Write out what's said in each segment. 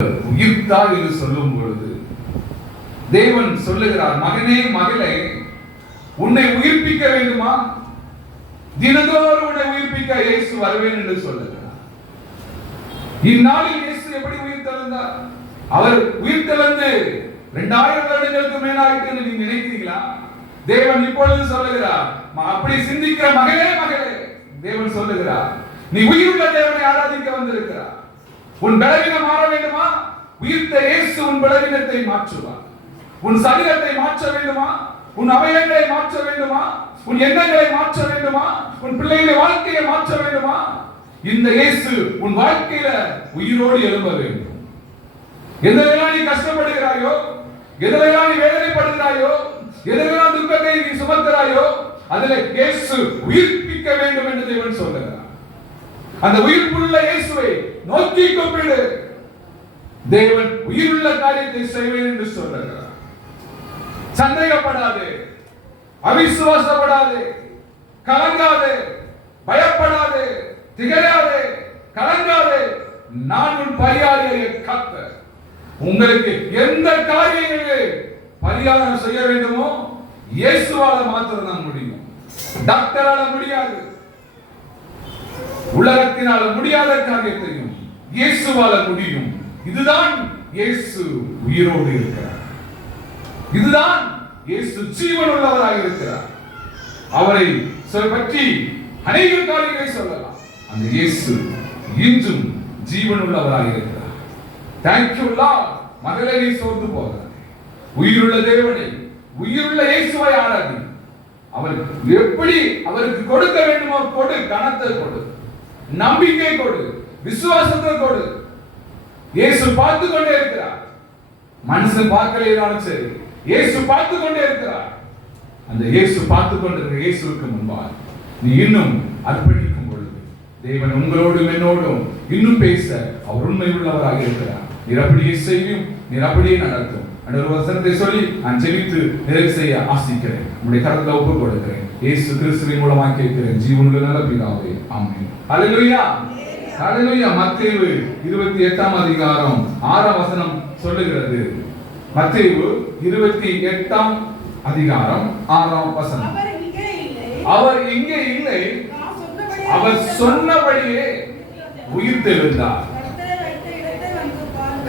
உயிர்த்தாய் என்று சொல்லும் பொழுது தேவன் சொல்லுகிறார், மகனே மகளே, உன்னை உயிர்ப்பிக்க வேண்டுமா? தினந்தோறும் உன்னை உயிர்ப்பிக்க இயேசு வருவேன் என்று சொல்லுகிறார். இந்நாளில் இயேசு எப்படி உயிர்த்தெழுந்தார்? அவர் உயிர்த்தெழுந்து 2000 வருடங்களுக்கு மேலாயிட்டு என்று நீங்க நினைக்கிறீங்களா? தேவன் இப்பொழுது சொல்லுகிறார், அப்படி சிந்திக்கிற மகளே மகளே, தேவன் சொல்லுகிறார், நீ உயிருள்ள தேவனை ஆராதிக்க வந்திருக்கிறார். உன் பலவீனம் மாற வேண்டுமா? உயிர்த்த இயேசு உன் பலவீனத்தை மாற்றுவார். உன் சரீரத்தை மாற்ற வேண்டுமா? உன் அவயங்களை மாற்ற வேண்டுமா? உன் எண்ணங்களை மாற்ற வேண்டுமா? உன் பிள்ளைகளின் வாழ்க்கையை மாற்ற வேண்டுமா? இந்த இயேசு உன் வாழ்க்கையில உயிரோடு எழும்ப வேண்டும். எதெல்லாம் நீ கஷ்டப்படுகிறாயோ, எதெல்லாம் நீ வேதனைப்படுகிறாயோ, எதெல்லாம் துக்கத்தை நீ சுமக்கிறாயோ, அதில் இயேசு உயிர்ப்பிக்க வேண்டும் என்று தேவன் சொல்லுகிறார். அந்த உயிர்ப்புள்ள இயேசுவை நோக்கி கூப்பிடு. தேவன் உயிருள்ள காரியத்தை செய்வேன் என்று சொல்லுகிறார். சந்தேகப்படாதே, அவிசுவாசப்படாதே, கலங்காதே, பயப்படாதே, திகையாதே, கலங்காதே. நான் உன் பரிகாரியை காக்க உங்களுக்கு எந்த காரியங்களை பரிகாரம் செய்ய வேண்டுமோ இயேசுவால மாத்திரம் தான் முடியும். டாக்டரால முடியாது. உலகத்தினால முடியாத காரியத்தையும் இயேசுவால முடியும். இதுதான் இயேசு உயிரோடு இருக்கிறார். இதுதான் இயேசு ஜீவன் உள்ளவராக இருக்கிறார். அவரை பற்றி அநேக காரியங்களை சொல்லலாம். அந்த இயேசு இன்றும் ஜீவன் உள்ளவராக இருக்கிறார். Thank you Lord. மகளே, நீ சோர்ந்து போகிறாய். உயிருள்ள தேவனை, உயிருள்ள இயேசுவை ஆராதி. அவருக்கு எப்படி அவருக்கு கொடுக்க வேண்டுமோ கொடு. கனத்தை கொடு, நம்பிக்கை கொடு, விசுவாசத்தை கொடு. இயேசு பார்த்து கொண்டே இருக்கிறார். மனுஷன் பார்க்கலையாலும் சரி, இயேசு பார்த்து கொண்டே இருக்கிறார். அந்த இயேசு பார்த்து கொண்டிருக்கிற இயேசுவுக்கு முன்பாக நீ இன்னும் அர்ப்பணிக்கும் பொழுது தேவன் உங்களோடும் என்னோடும் இன்னும் பேச அவர் உண்மை உள்ளவராக இருக்கிறார். நீர் அப்படியே செய்யும், நீர் அப்படியே நடத்தும். ஒரு வசனத்தை சொல்லி நான் ஜெபித்து நிறைவு செய்ய ஆசிக்கிறேன். உங்களுடைய கரத்துல ஒப்புக் கொடுக்கிறேன். இயேசு கிறிஸ்துவின் மூலமாக கேட்கிறேன் ஜீவனுள்ள நல்ல பிதாவே, ஆமென். ஹல்லேலூயா, ஹல்லேலூயா. மத்தேயு 28ஆம் அதிகாரம் 6ஆம் வசனம் சொல்லுகிறது. மத்தேயு 28ஆம் அதிகாரம் 6ஆம் வசனம். அவர் இங்கே இல்லை, அவர் சொன்னபடியே உயிர்த்தெழுந்தார்.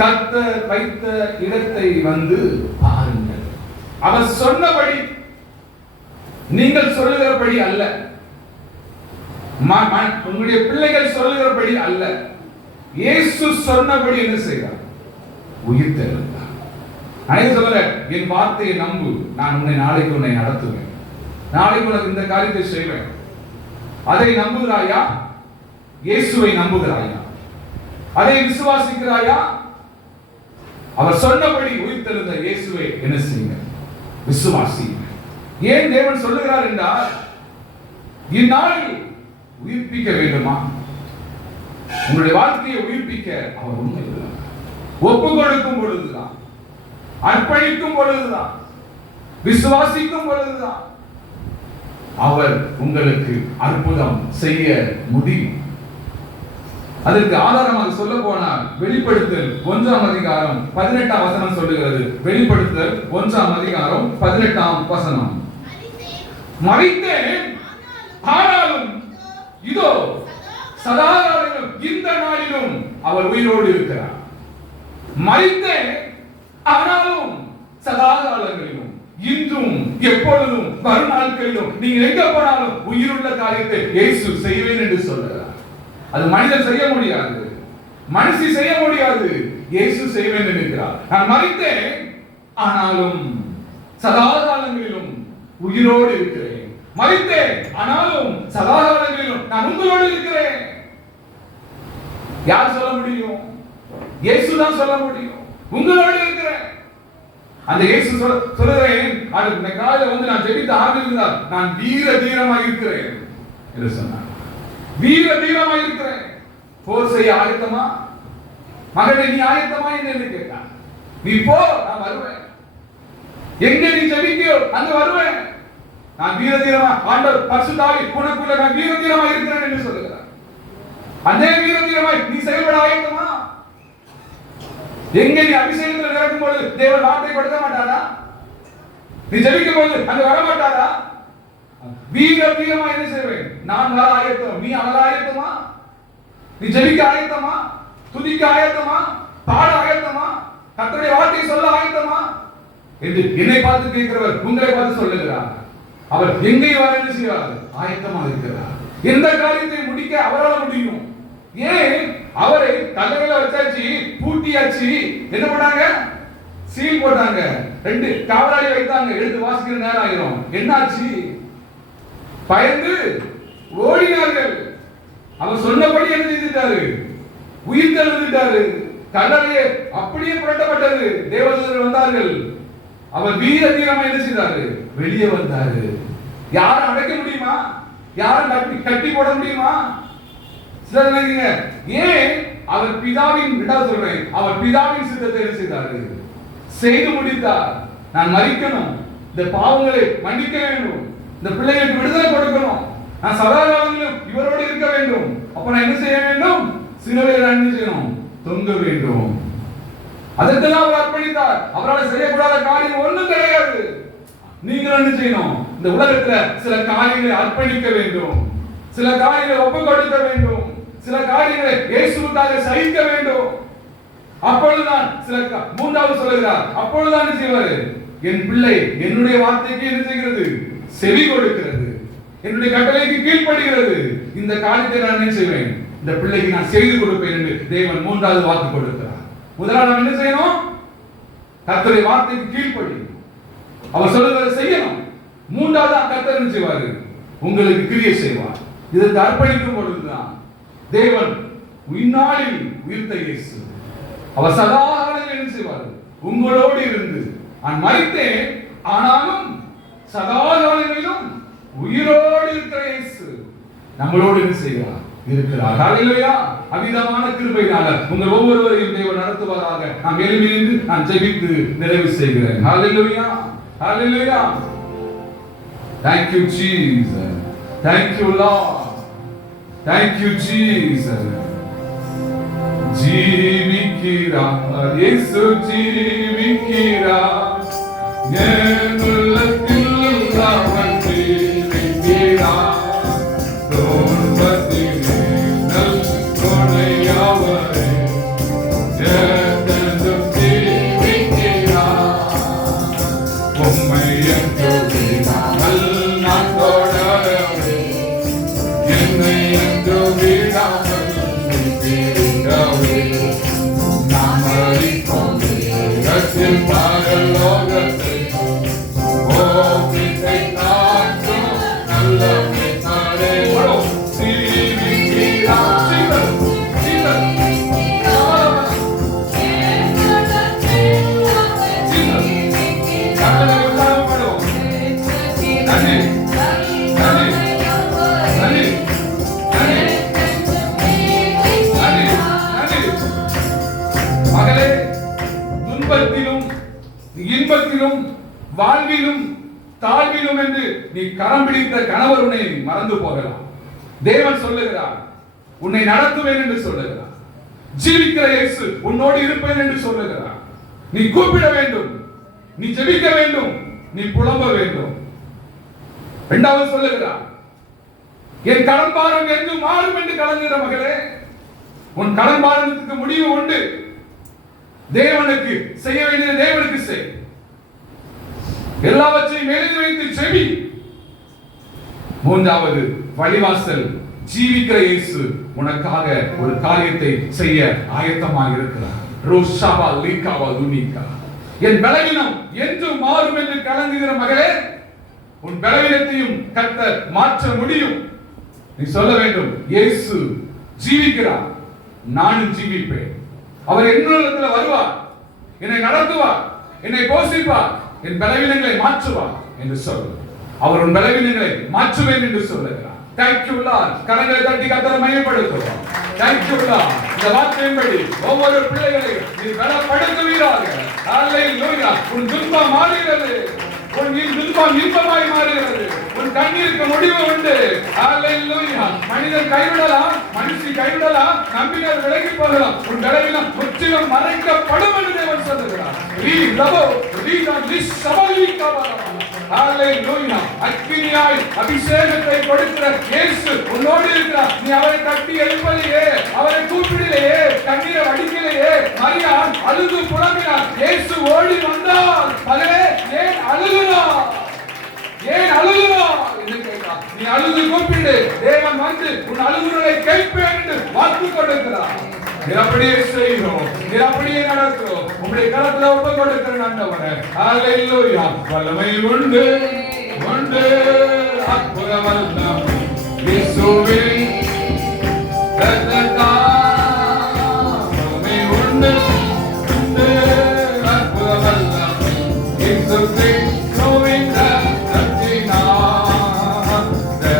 கர்த்தர் வைத்த இடத்தை வந்து பாருங்கள். அவர் சொன்னபடி, நீங்கள் சொல்லுகிறபடி அல்ல, உங்களுடைய பிள்ளைகள் சொல்லுகிறபடி அல்ல. இயேசு சொன்னபடி என்ன செய்தார்? உயிர்த்தெழுந்தார். நான் சொல்ல, என் வார்த்தையை நம்பு, நான் உன்னை நாளைக்கு உன்னை நடத்துவேன், நாளைக்கு உனக்கு இந்த காரியத்தை செய்வேன். அதை நம்புகிறாயா? இயேசுவை நம்புகிறாயா? அதை விசுவாசிக்கிறாயா? அவர் சொன்னபடி உயிர்த்தெழுந்த இயேசுவை என்ன செய்யுங்க? விசுவாசிங்க. ஏன் தேவன் சொல்லுகிறார் என்றால், இந்நாளில் உயிர்ப்பிக்க வேண்டுமா? உங்களுடைய வாழ்க்கையை உயிர்ப்பிக்க அவர் உண்மை உள்ளவர். ஒப்பு கொடுக்கும் பொழுதுதான், அர்ப்பணிக்கும் பொழுதுதான், விசுவாசிக்கும் பொழுதுதான் அவர் உங்களுக்கு அற்புதம் செய்ய முடியும். அதற்கு ஆதாரமாக சொல்ல போனால் வெளிப்படுத்தல் 1ஆம் அதிகாரம் 18ஆம் வசனம் சொல்லுகிறது. வெளிப்படுத்தல் 1ஆம் அதிகாரம் 18ஆம் வசனம். மரித்தேன், ஆனாலும் இதோ சதாகாலங்களிலும் இந்த நாளிலும் அவர் உயிரோடு இருக்கிறார். மரித்தேன், ஆனாலும் சதாகாலங்களிலும் இன்றும் எப்பொழுதும் வரும் நாட்களிலும் நீங்கள் எங்க போனாலும் உயிருள்ள காரியத்தை இயேசு செய்வேன் என்று சொல்கிறார். அது மனிதன் செய்ய முடியாது, மனுஷி செய்ய முடியாது. இயேசு செய்வேன் என்கிறார். நான் மரித்தேன், ஆனாலும் சதாகாலங்களிலும் உயிரோடு இருக்கிறேன். மரித்தேன், ஆனாலும் சதாகாலங்களிலும் நான் உங்களோடு இருக்கிறேன். யார் சொல்ல முடியும்? இயேசு தான் சொல்ல முடியும். உங்களோடு இருக்கிறேன். அந்த இயேசு சொல்லுகிறேன், அந்த காலையில வந்து நான் ஜெபித்து ஆரம்பித்தால் நான் வீர தீரமாக இருக்கிறேன் என்று சொன்னார். வீர தீரமாக இருக்கிறேன். போர் செய்ய ஆயத்தமா? மகனே, நீ ஆயத்தமா என்று கேட்டான். நீ போ, நான் வருவேன். எங்க நீ ஜெபிக்கியோ அங்க வருவேன். நான் வீர தீரமா, ஆண்டவர் பரிசுத்தாவி உனக்குள்ள நான் வீர தீரமா இருக்கிறேன் என்று சொல்லுகிறார். அதே வீர தீரமாய் நீ செயல்பட ஆயத்தமா? எங்க நீ அபிஷேகத்தில் நிரப்பும் பொழுது தேவன் வார்த்தை கொடுக்க மாட்டாரா? நீ ஜெபிக்கும் போது அங்க வர மாட்டாரா? வீரமா என்ன செய்வேன்? நான் வர ஆயத்தம். நீ வர ஆயத்தமா? நீ ஜெபிக்க ஆயத்தமா? துதிக்க ஆயத்தமா? பாட ஆயத்தமா? கர்த்தருடைய வார்த்தையை சொல்ல ஆயத்தமா என்று என்னை பார்த்து கேட்கிறவர் உங்களை பார்த்து சொல்லுகிறார். அவர் எங்கே வர என்ன செய்வார்? ஆயத்தமா இருக்கிறார். எந்த காரியத்தை முடிக்க அவரால் முடியும். ஏன்? அவரை தலைமையில வச்சாச்சு, பூட்டியாச்சு. என்ன பண்ணாங்க? சீல் போட்டாங்க. 2 காவலாளி வைத்தாங்க. எடுத்து வாசிக்கிற நேரம் ஆயிரும். என்னாச்சு? பயந்து ஓடினார்கள். அவர் சொன்னபடி என்ன செய்தாரு? உயிர் தெழுந்துட்டாரு. கல்லறையே அப்படியே புரட்டப்பட்டது. தேவதூதர்கள் வந்தார்கள். அவர் வீரமா என்ன செய்தாரு? வெளியே வந்தாரு. யாரும் அடக்க முடியுமா? யாரும் கட்டி போட முடியுமா? சிலர் நினைக்கிறீங்க, ஏன்? அவர் பிதாவின், விடாது சொல்றேன், அவர் பிதாவின் சித்தத்தை என்ன செய்தாரு? செய்து முடித்தார். நான் மரிக்கணும், இந்த பாவங்களை மன்னிக்க வேண்டும், இந்த பிள்ளைகளுக்கு விடுதலை கொடுக்கணும், நான் சதா காலங்களிலும் இவரோடு இருக்க வேண்டும். அப்ப நான் என்ன செய்ய வேண்டும்? சிலுவையில் நான் என்ன செய்யணும்? தொங்க வேண்டும். அதற்குதான் அவர் அர்ப்பணித்தார். அவரால் செய்யக்கூடாத காரியம் ஒண்ணும் கிடையாது. நீங்கள் என்ன செய்யணும்? இந்த உலகத்துல சில காரியங்களை அர்ப்பணிக்க வேண்டும், சில காரியங்களை ஒப்பு கொடுக்க வேண்டும், சில காரியங்களை இயேசுவுக்காக சகிக்க வேண்டும். அப்பொழுதுதான் மூன்றாவது சொல்லுகிறார், அப்பொழுதுதான் என்ன செய்வாரு? என் பிள்ளை என்னுடைய வார்த்தைக்கு என்ன செய்கிறது? செவி கொடுக்கிறது, என்னுடைய கட்டளைக்கு கீழ்ப்படுகிறது. இந்த காரியத்தை நான் என்ன செய்வேன்? இந்த பிள்ளைக்கு நான் செய்து கொடுப்பேன் என்று தேவன் மூன்றாவது வாக்கு கொடுக்கிறார். முதலாவது நாம் என்ன செய்யணும்? கர்த்தருடைய வார்த்தைக்கு கீழ்ப்படி, அவர் சொல்லுவதை செய்யணும். மூன்றாவது கர்த்தர் என்ன செய்வாரு? உங்களுக்கு கிரியை செய்வார். இதற்கு அர்ப்பணிக்கும் பொழுதுதான் தேவன் இந்நாளில் உயிர்த்த இயேசு அவர் சதா காலங்களில் என்ன செய்வார்? உங்களோடு இருந்து, நான் மரித்தேன் ஆனாலும் சதா காலங்களிலும் உயிரோடு இருக்கிற இயேசு நம்மளோடு என்ன செய்கிறார்? இருக்கிறார். ஹல்லேலூயா. அமிதமான கிருபையினால உங்கள் ஒவ்வொருவரையும் தேவன் நடத்துவாராக. நாம் எழும்பி நின்று நான் ஜெபித்து நிறைவு செய்கிறேன். ஹல்லேலூயா, ஹல்லேலூயா. Thank you Jesus. Thank you Lord. Thank you Jesus. ஜீவிக்கிறார் இயேசு, ஜீவிக்கிறார். என் உள்ளத்தில் அவர் ஜீவிக்கிறார். இன்பத்திலும் வாழ்விலும் தாழ்விலும் என்று நீ கரம் பிடித்த கணவர் உன்னை மறந்து போகலாம். தேவன் சொல்லுகிறார், உன்னை நடத்துவேன் என்று சொல்லுகிறார். ஜீவிக்கிற இயேசு உன்னோடு இருப்பேன் என்று சொல்லுகிறார். நீ கூப்பிட வேண்டும், நீ ஜெபிக்க வேண்டும், நீ புலம்ப வேண்டும். இரண்டாவது சொல்லுகிறார், என் கடன் பாரம் என்று மாறும் என்று கலங்குகிற மகளே, உன் கடன் பாரத்துக்கு முடிவு உண்டு. தேவனுக்கு செய்ய வேண்டிய தேவனுக்கு செய். எல்லாவற்றையும் எழுதி வைத்து செவி. மூன்றாவது வழிவாசல், ஜீவிக்கிற இயேசு உனக்காக ஒரு காரியத்தை செய்ய ஆயத்தமாக இருக்கிறார். ரோஷாவா லீகாவா துனிகா. என் பலவீனம் என்று மாறும் என்று கலங்குகிற மகளே, உன் பலவீனத்தையும் கர்த்தர் மாற்ற முடியும். நீ சொல்ல வேண்டும், இயேசு ஜீவிக்கிறார், நானும் ஜீவிப்பேன். அவர் என்னிடத்தில் வருவார், என்னை நடத்துவார், என்னை போஷிப்பார், என் பலவீனங்களை மாற்றுவார் என்று சொல்லு. அவர் உன் பலவீனங்களை மாற்றுவேன் என்று சொல்லுகிறார். Thank you Lord. கரங்களை தட்டி கர்த்தரை மகிமைப்படுத்துவோம். Thank you Lord. இந்த வார்த்தையின்படி ஒவ்வொரு பிள்ளைகளையும் நீ பலப்படுத்துவீராக. ஹல்லேலூயா. உன் துன்பம் மாறுகிறது, உன் உன் துன்பம் இன்பமாய் மாறுகிறது. உன் கண்ணீருக்கு முடிவு உண்டு. ஹalleluya. மனிதன் கைவிடலாம், மனுஷி கைவிடலாம், நம்பினர் விலகி போகலாம், உன் பலவீனம் முற்றிலும் மறைக்கப்படும் என்று தேவன் சொல்லுகிறார். ஹalleluya. அக்கினியாய் அபிஷேகத்தை கொடுக்கிற இயேசு உன்னோடு இருக்கிறார். நீ அவரை கட்டி எழுப்பலையே, அவரை கூப்பிடலையே, கண்ணீரை வடிக்கலையே. மரியாள் அழுது புலம்பினார். இயேசு ஓடி வந்தார். மகளே, ஏன் அழுகிறார்? ஏன் அழுகிறார் என்று கேட்டார். நீ அழுது கூப்பிடு, தேவன் வந்து உன் அழுகுறதை கேட்பேன் என்று வாக்கு கொடுக்கிறார். அப்படியே செய்கிறோம், அப்படியே நடக்கிறோம். உங்களுடைய கரத்துல ஒப்பு கொடுக்கிறேன் ஆண்டவரே. ஹalleluya. வல்லமை உண்டு உண்டு, அற்புதம் எல்லாம் இயேசுவே.